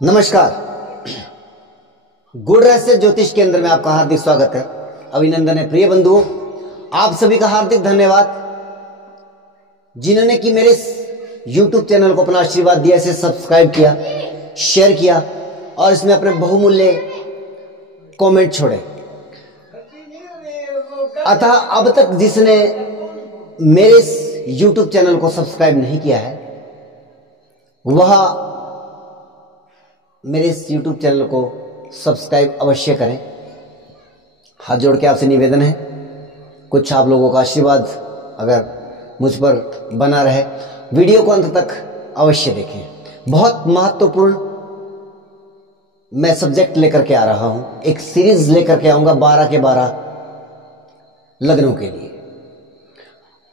नमस्कार। गुड़ रहस्य ज्योतिष केंद्र में आपका हार्दिक स्वागत है। अभिनंदन है प्रिय बंधुओं, आप सभी का हार्दिक धन्यवाद जिन्होंने कि मेरे इस YouTube चैनल को अपना आशीर्वाद दिया, इसे सब्सक्राइब किया, शेयर किया और इसमें अपने बहुमूल्य कमेंट छोड़े। अतः अब तक जिसने मेरे इस YouTube चैनल को सब्सक्राइब नहीं किया है वह मेरे इस YouTube चैनल को सब्सक्राइब अवश्य करें। हाथ जोड़ के आपसे निवेदन है, कुछ आप लोगों का आशीर्वाद अगर मुझ पर बना रहे, वीडियो को अंत तक अवश्य देखें। बहुत महत्वपूर्ण मैं सब्जेक्ट लेकर के आ रहा हूं, एक सीरीज लेकर के आऊंगा 12 के 12 लग्नों के लिए,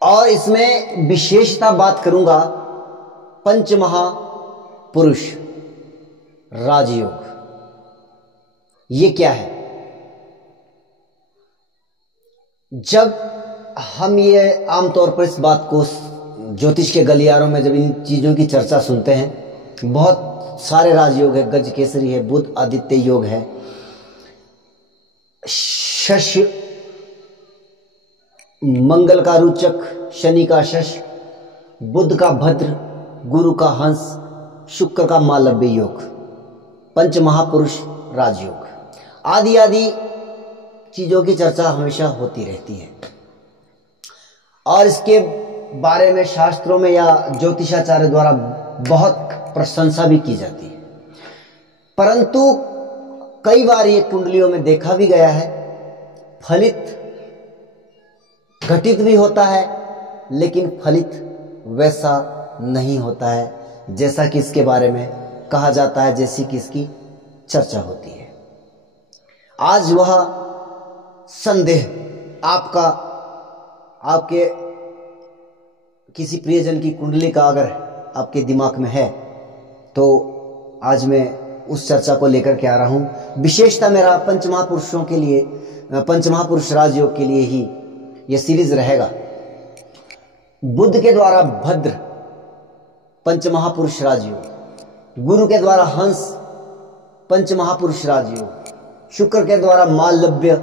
और इसमें विशेषता बात करूंगा पंचमहापुरुष राजयोग। ये क्या है? जब हम ये आमतौर पर इस बात को ज्योतिष के गलियारों में जब इन चीजों की चर्चा सुनते हैं, बहुत सारे राजयोग है, गज केसरी है, बुध आदित्य योग है, शश मंगल का रुचक, शनि का शश, बुध का भद्र, गुरु का हंस, शुक्र का मालव्य योग, पंचमहापुरुष राजयोग आदि आदि चीजों की चर्चा हमेशा होती रहती है और इसके बारे में शास्त्रों में या ज्योतिषाचार्य द्वारा बहुत प्रशंसा भी की जाती है। परंतु कई बार ये कुंडलियों में देखा भी गया है, फलित घटित भी होता है लेकिन फलित वैसा नहीं होता है जैसा कि इसके बारे में कहा जाता है, जैसी कि इसकी चर्चा होती है। आज वह संदेह आपके किसी प्रियजन की कुंडली का अगर आपके दिमाग में है तो आज मैं उस चर्चा को लेकर के आ रहा हूं। विशेषता मेरा पंचमहापुरुषों के लिए, पंचमहापुरुष राजयोग के लिए ही यह सीरीज रहेगा। बुध के द्वारा भद्र पंचमहापुरुष राजयोग, गुरु के द्वारा हंस पंचमहापुरुष राजयोग, शुक्र के द्वारा मालव्य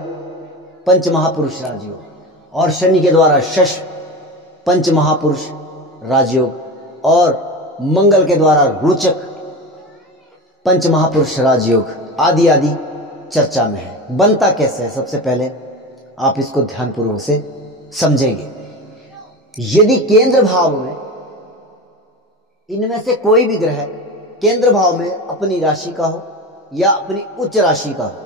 पंचमहापुरुष राजयोग और शनि के द्वारा शश पंचमहापुरुष राजयोग और मंगल के द्वारा रोचक पंचमहापुरुष राजयोग आदि आदि चर्चा में है। बनता कैसे है, सबसे पहले आप इसको ध्यानपूर्वक से समझेंगे। यदि केंद्र भाव में इनमें से कोई भी ग्रह केंद्र भाव में अपनी राशि का हो या अपनी उच्च राशि का हो,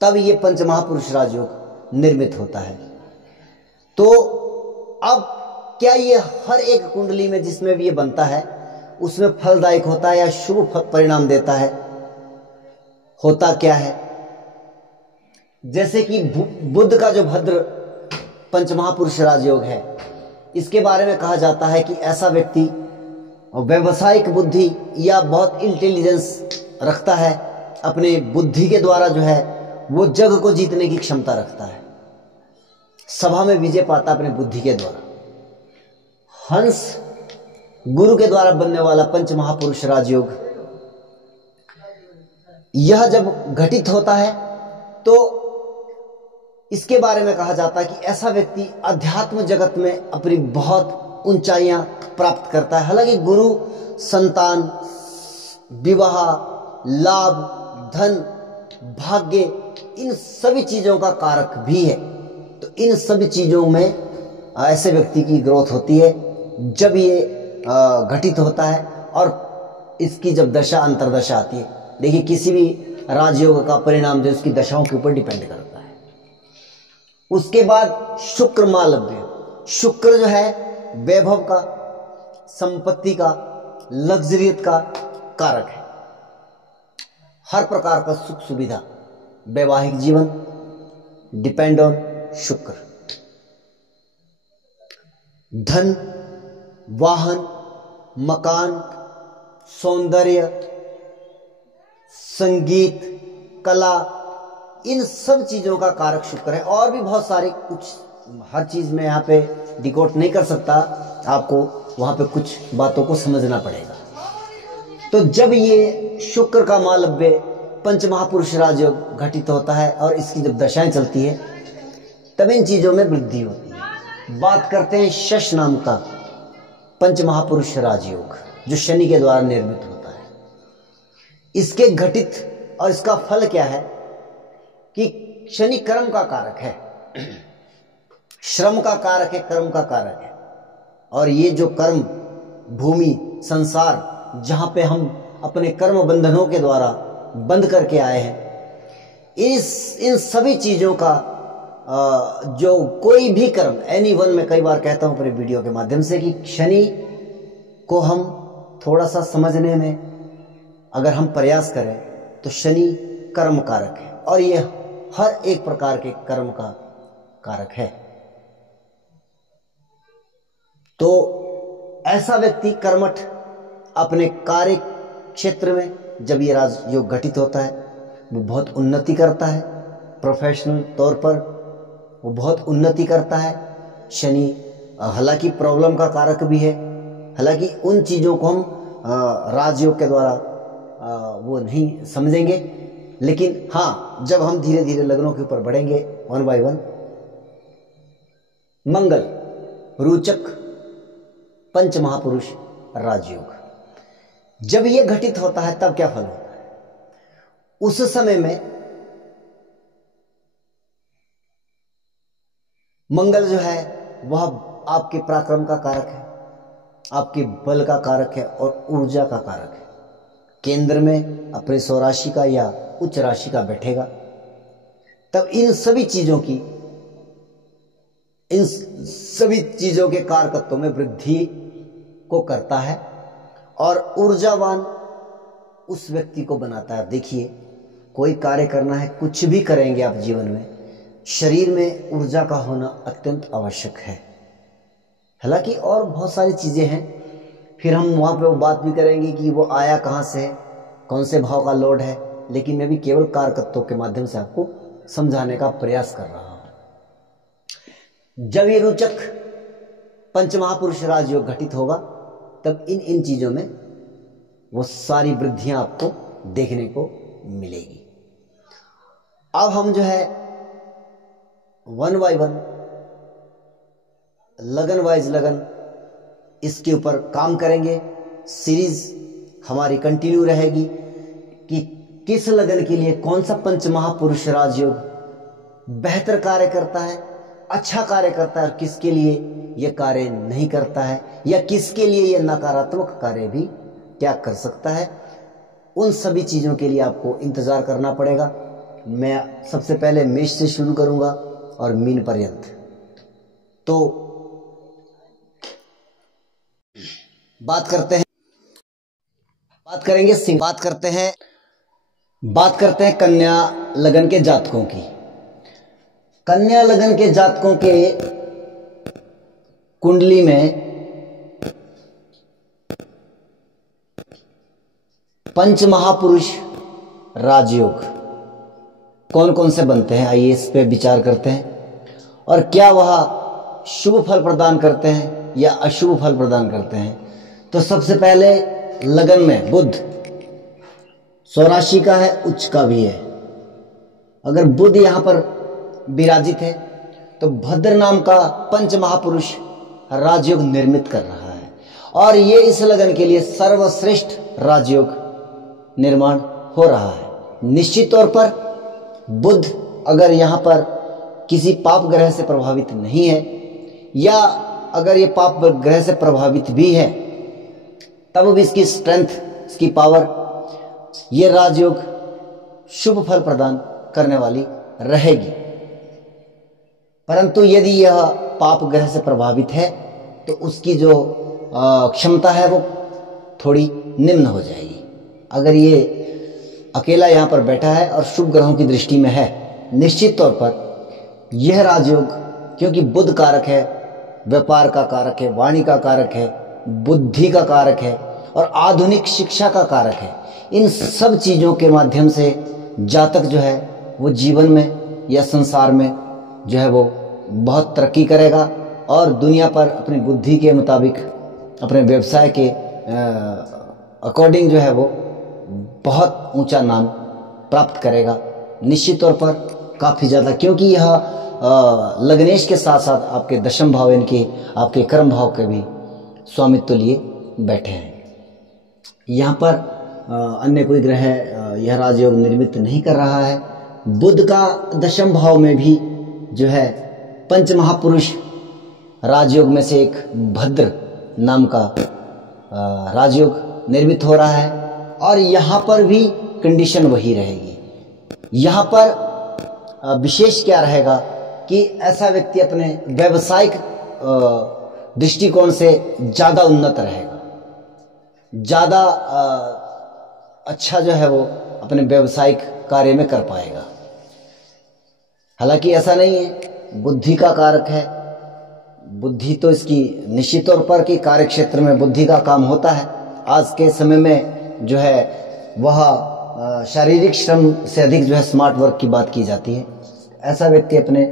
तब ये पंचमहापुरुष राजयोग निर्मित होता है। तो अब क्या ये हर एक कुंडली में जिसमें भी ये बनता है उसमें फलदायक होता है या शुभ परिणाम देता है? होता क्या है? जैसे कि बुध का जो भद्र पंचमहापुरुष राजयोग है, इसके बारे में कहा जाता है कि ऐसा व्यक्ति व्यवसायिक बुद्धि या बहुत इंटेलिजेंस रखता है, अपने बुद्धि के द्वारा जो है वो जग को जीतने की क्षमता रखता है, सभा में विजय पाता अपने बुद्धि के द्वारा। हंस गुरु के द्वारा बनने वाला पंचमहापुरुष राजयोग, यह जब घटित होता है तो इसके बारे में कहा जाता है कि ऐसा व्यक्ति अध्यात्म जगत में अपनी बहुत ऊंचाइयां प्राप्त करता है। हालांकि गुरु संतान, विवाह, लाभ, धन, भाग्य, इन सभी चीजों का कारक भी है। तो इन सभी चीजों में ऐसे व्यक्ति की ग्रोथ होती है जब ये घटित होता है और इसकी जब दशा अंतरदशा आती है। देखिए, किसी भी राजयोग का परिणाम जो उसकी दशाओं के ऊपर डिपेंड करता है। उसके बाद शुक्र मालव्य, शुक्र जो है वैभव का, संपत्ति का, लग्जरियत का कारक है। हर प्रकार का सुख सुविधा, वैवाहिक जीवन डिपेंड ऑन शुक्र। धन, वाहन, मकान, सौंदर्य, संगीत, कला, इन सब चीजों का कारक शुक्र है। और भी बहुत सारे, कुछ हर चीज में यहाँ पे डिकोड नहीं कर सकता, आपको वहां पे कुछ बातों को समझना पड़ेगा। तो जब ये शुक्र का मालव्य पंच महापुरुष राजयोग घटित होता है और इसकी जब दशाएं चलती है तब इन चीजों में वृद्धि होती है। बात करते हैं शश नाम का पंच महापुरुष राजयोग जो शनि के द्वारा निर्मित होता है। इसके घटित और इसका फल क्या है कि शनि कर्म का कारक है, श्रम का कारक है, कर्म का कारक है। और ये जो कर्म भूमि संसार जहां पे हम अपने कर्म बंधनों के द्वारा बंद करके आए हैं, इन सभी चीजों का जो कोई भी कर्म एनी वन, मैं कई बार कहता हूं अपने वीडियो के माध्यम से कि शनि को हम थोड़ा सा समझने में अगर हम प्रयास करें तो शनि कर्म कारक है और ये हर एक प्रकार के कर्म का कारक है। तो ऐसा व्यक्ति कर्मठ अपने कार्य क्षेत्र में जब ये राजयोग घटित होता है वो बहुत उन्नति करता है, प्रोफेशनल तौर पर वो बहुत उन्नति करता है। शनि हालांकि प्रॉब्लम का कारक भी है, हालांकि उन चीज़ों को हम राजयोग के द्वारा वो नहीं समझेंगे, लेकिन हाँ जब हम धीरे धीरे लग्नों के ऊपर बढ़ेंगे वन बाय वन, मंगल रोचक पंच महापुरुष राजयोग जब ये घटित होता है तब क्या फल होता है? उस समय में मंगल जो है वह आपके पराक्रम का कारक है, आपके बल का कारक है और ऊर्जा का कारक है। केंद्र में अपने स्वराशि का या उच्च राशि का बैठेगा तब इन सभी चीजों के कारकत्व में वृद्धि को करता है और ऊर्जावान उस व्यक्ति को बनाता है। देखिए कोई कार्य करना है, कुछ भी करेंगे आप जीवन में, शरीर में ऊर्जा का होना अत्यंत आवश्यक है। हालांकि और बहुत सारी चीजें हैं, फिर हम वहां पे वो बात भी करेंगे कि वो आया कहां से है, कौन से भाव का लोड है, लेकिन मैं भी केवल कारकत्वों के माध्यम से आपको समझाने का प्रयास कर रहा हूं। जब ये रोचक पंच महापुरुष राजयोग घटित होगा तब इन चीजों में वो सारी वृद्धियां आपको देखने को मिलेगी। अब हम जो है वन बाय वन, लगन वाइज लगन इसके ऊपर काम करेंगे। सीरीज हमारी कंटिन्यू रहेगी कि किस लगन के लिए कौन सा पंच महापुरुष राजयोग बेहतर कार्य करता है, अच्छा कार्य करता है और किसके लिए यह कार्य नहीं करता है या किसके लिए यह नकारात्मक कार्य भी क्या कर सकता है। उन सभी चीजों के लिए आपको इंतजार करना पड़ेगा। मैं सबसे पहले मेष से शुरू करूंगा और मीन पर्यंत। तो बात करेंगे सिंह, बात करते हैं कन्या लगन के जातकों की। कन्या लगन के जातकों के कुंडली में पंच महापुरुष राजयोग कौन कौन से बनते हैं, आइए इस पे विचार करते हैं। और क्या वह शुभ फल प्रदान करते हैं या अशुभ फल प्रदान करते हैं। तो सबसे पहले लगन में बुध स्वराशि का है, उच्च का भी है। अगर बुध यहां पर विराजित है तो भद्र नाम का पंच महापुरुष राजयोग निर्मित कर रहा है और ये इस लगन के लिए सर्वश्रेष्ठ राजयोग निर्माण हो रहा है। निश्चित तौर पर बुध अगर यहां पर किसी पाप ग्रह से प्रभावित नहीं है या अगर ये पाप ग्रह से प्रभावित भी है तब भी इसकी स्ट्रेंथ, इसकी पावर, ये राजयोग शुभ फल प्रदान करने वाली रहेगी। परंतु यदि यह पाप ग्रह से प्रभावित है तो उसकी जो क्षमता है वो थोड़ी निम्न हो जाएगी। अगर ये अकेला यहाँ पर बैठा है और शुभ ग्रहों की दृष्टि में है, निश्चित तौर पर यह राजयोग, क्योंकि बुध कारक है, व्यापार का कारक है, वाणी का कारक है, बुद्धि का कारक है और आधुनिक शिक्षा का कारक है, इन सब चीज़ों के माध्यम से जातक जो है वो जीवन में या संसार में जो है वो बहुत तरक्की करेगा और दुनिया पर अपनी बुद्धि के मुताबिक, अपने व्यवसाय के अकॉर्डिंग जो है वो बहुत ऊंचा नाम प्राप्त करेगा निश्चित तौर पर, काफ़ी ज़्यादा, क्योंकि यह लग्नेश के साथ साथ आपके दशम भाव इनके आपके कर्म भाव के भी स्वामित्व लिए बैठे हैं। यहाँ पर अन्य कोई ग्रह यह राजयोग निर्मित नहीं कर रहा है। बुध का दशम भाव में भी जो है पंच महापुरुष राजयोग में से एक भद्र नाम का राजयोग निर्मित हो रहा है, और यहाँ पर भी कंडीशन वही रहेगी। यहाँ पर विशेष क्या रहेगा कि ऐसा व्यक्ति अपने व्यावसायिक दृष्टिकोण से ज़्यादा उन्नत रहेगा, ज़्यादा अच्छा जो है वो अपने व्यावसायिक कार्य में कर पाएगा। हालांकि ऐसा नहीं है, बुद्धि का कारक है, बुद्धि तो इसकी निश्चित तौर पर कि कार्य क्षेत्र में बुद्धि का काम होता है। आज के समय में जो है वह शारीरिक श्रम से अधिक जो है स्मार्ट वर्क की बात की जाती है। ऐसा व्यक्ति अपने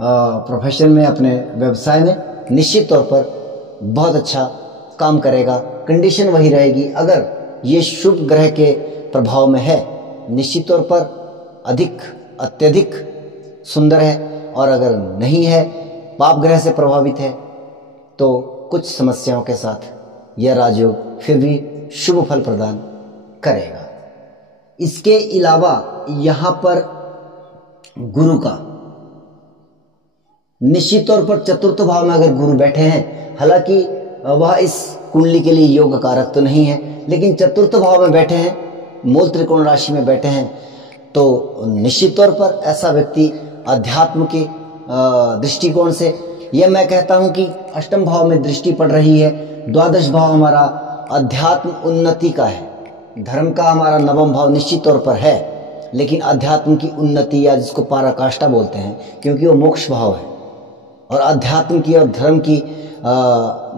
प्रोफेशन में, अपने व्यवसाय में निश्चित तौर पर बहुत अच्छा काम करेगा। कंडीशन वही रहेगी, अगर ये शुभ ग्रह के प्रभाव में है निश्चित तौर पर अधिक अत्यधिक सुंदर है, और अगर नहीं है पाप ग्रह से प्रभावित है तो कुछ समस्याओं के साथ यह राजयोग फिर भी शुभ फल प्रदान करेगा। इसके अलावा यहाँ पर गुरु का निश्चित तौर पर चतुर्थ भाव में अगर गुरु बैठे हैं, हालांकि वह इस कुंडली के लिए योग कारक तो नहीं है, लेकिन चतुर्थ भाव में बैठे हैं, मूल त्रिकोण राशि में बैठे हैं, तो निश्चित तौर पर ऐसा व्यक्ति अध्यात्म के दृष्टिकोण से, यह मैं कहता हूं कि अष्टम भाव में दृष्टि पड़ रही है। द्वादश भाव हमारा अध्यात्म उन्नति का है, धर्म का हमारा नवम भाव निश्चित तौर पर है, लेकिन अध्यात्म की उन्नति या जिसको पराकाष्ठा बोलते हैं, क्योंकि वो मोक्ष भाव है, और अध्यात्म की और धर्म की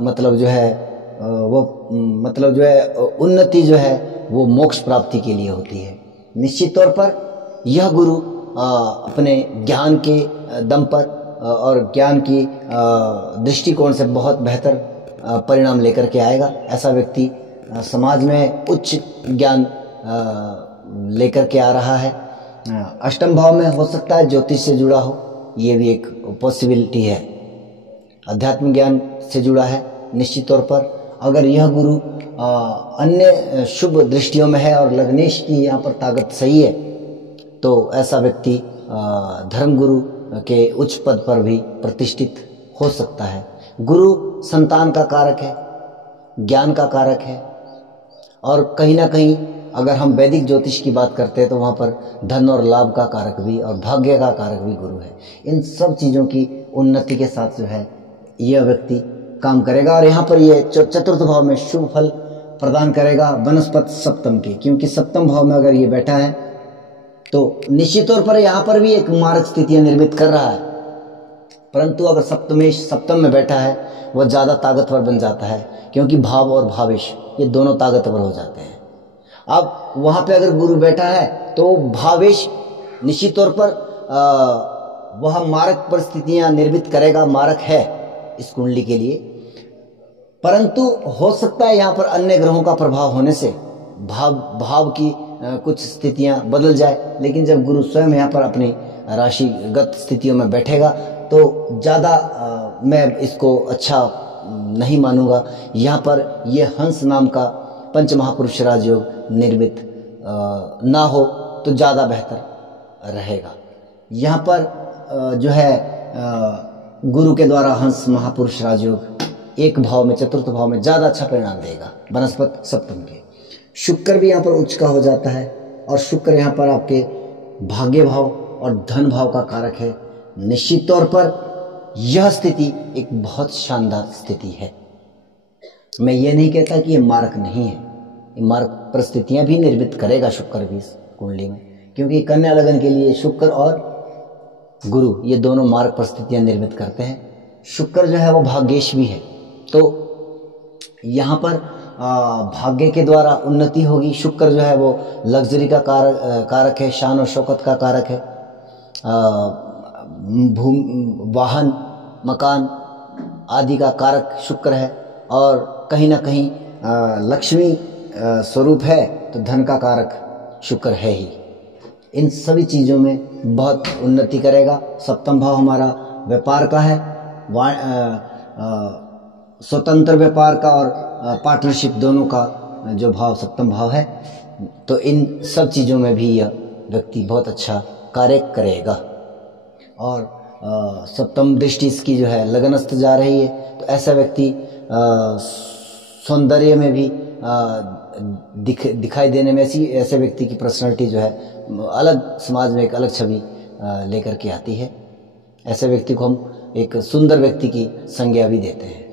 मतलब जो है मतलब जो है उन्नति जो है वो मोक्ष प्राप्ति के लिए होती है। निश्चित तौर पर यह गुरु अपने ज्ञान के दम पर और ज्ञान की दृष्टिकोण से बहुत बेहतर परिणाम लेकर के आएगा। ऐसा व्यक्ति समाज में उच्च ज्ञान लेकर के आ रहा है। अष्टम भाव में हो सकता है ज्योतिष से जुड़ा हो, ये भी एक पॉसिबिलिटी है। अध्यात्म ज्ञान से जुड़ा है निश्चित तौर पर। अगर यह गुरु अन्य शुभ दृष्टियों में है और लग्नेश की यहाँ पर ताकत सही है, तो ऐसा व्यक्ति धर्म गुरु के उच्च पद पर भी प्रतिष्ठित हो सकता है। गुरु संतान का कारक है, ज्ञान का कारक है, और कहीं ना कहीं अगर हम वैदिक ज्योतिष की बात करते हैं तो वहाँ पर धन और लाभ का कारक भी और भाग्य का कारक भी गुरु है। इन सब चीज़ों की उन्नति के साथ जो है यह व्यक्ति काम करेगा, और यहाँ पर यह चतुर्थ भाव में शुभ फल प्रदान करेगा वनस्पति सप्तम के, क्योंकि सप्तम भाव में अगर ये बैठा है तो निश्चित तौर पर यहाँ पर भी एक मारक स्थितियाँ निर्मित कर रहा है, परंतु अगर सप्तमेश सप्तम में बैठा है वह ज़्यादा ताकतवर बन जाता है, क्योंकि भाव और भावेश ये दोनों ताकतवर हो जाते हैं। अब वहाँ पे अगर गुरु बैठा है तो भावेश निश्चित तौर पर वह मारक परिस्थितियाँ निर्मित करेगा, मारक है इस कुंडली के लिए, परंतु हो सकता है यहाँ पर अन्य ग्रहों का प्रभाव होने से भाव की कुछ स्थितियां बदल जाए। लेकिन जब गुरु स्वयं यहाँ पर अपनी राशिगत स्थितियों में बैठेगा तो ज़्यादा मैं इसको अच्छा नहीं मानूंगा। यहाँ पर यह हंस नाम का पंच महापुरुष राजयोग निर्मित ना हो तो ज़्यादा बेहतर रहेगा। यहाँ पर जो है गुरु के द्वारा हंस महापुरुष राजयोग एक भाव में, चतुर्थ भाव में ज़्यादा अच्छा परिणाम देगा वनस्पति सप्तम के। शुक्र भी यहाँ पर उच्च का हो जाता है, और शुक्र यहाँ पर आपके भाग्य भाव और धन भाव का कारक है। निश्चित तौर पर यह स्थिति एक बहुत शानदार स्थिति है। मैं ये नहीं कहता कि यह मारक नहीं है, ये मारक परिस्थितियाँ भी निर्मित करेगा शुक्र भी इस कुंडली में, क्योंकि कन्या लगन के लिए शुक्र और गुरु ये दोनों मारक परिस्थितियाँ निर्मित करते हैं। शुक्र जो है वो भाग्येश भी है, तो यहाँ पर भाग्य के द्वारा उन्नति होगी। शुक्र जो है वो लग्जरी का कारक है, शान और शौकत का कारक है, वाहन मकान आदि का कारक शुक्र है, और कहीं ना कहीं लक्ष्मी स्वरूप है तो धन का कारक शुक्र है ही। इन सभी चीज़ों में बहुत उन्नति करेगा। सप्तम भाव हमारा व्यापार का है, स्वतंत्र व्यापार का और पार्टनरशिप दोनों का जो भाव सप्तम भाव है, तो इन सब चीज़ों में भी यह व्यक्ति बहुत अच्छा कार्य करेगा। और सप्तम दृष्टि इसकी जो है लगनस्थ जा रही है, तो ऐसा व्यक्ति सौंदर्य में भी दिखाई देने में ऐसे व्यक्ति की पर्सनालिटी जो है अलग, समाज में एक अलग छवि लेकर के आती है। ऐसे व्यक्ति को हम एक सुंदर व्यक्ति की संज्ञा भी देते हैं।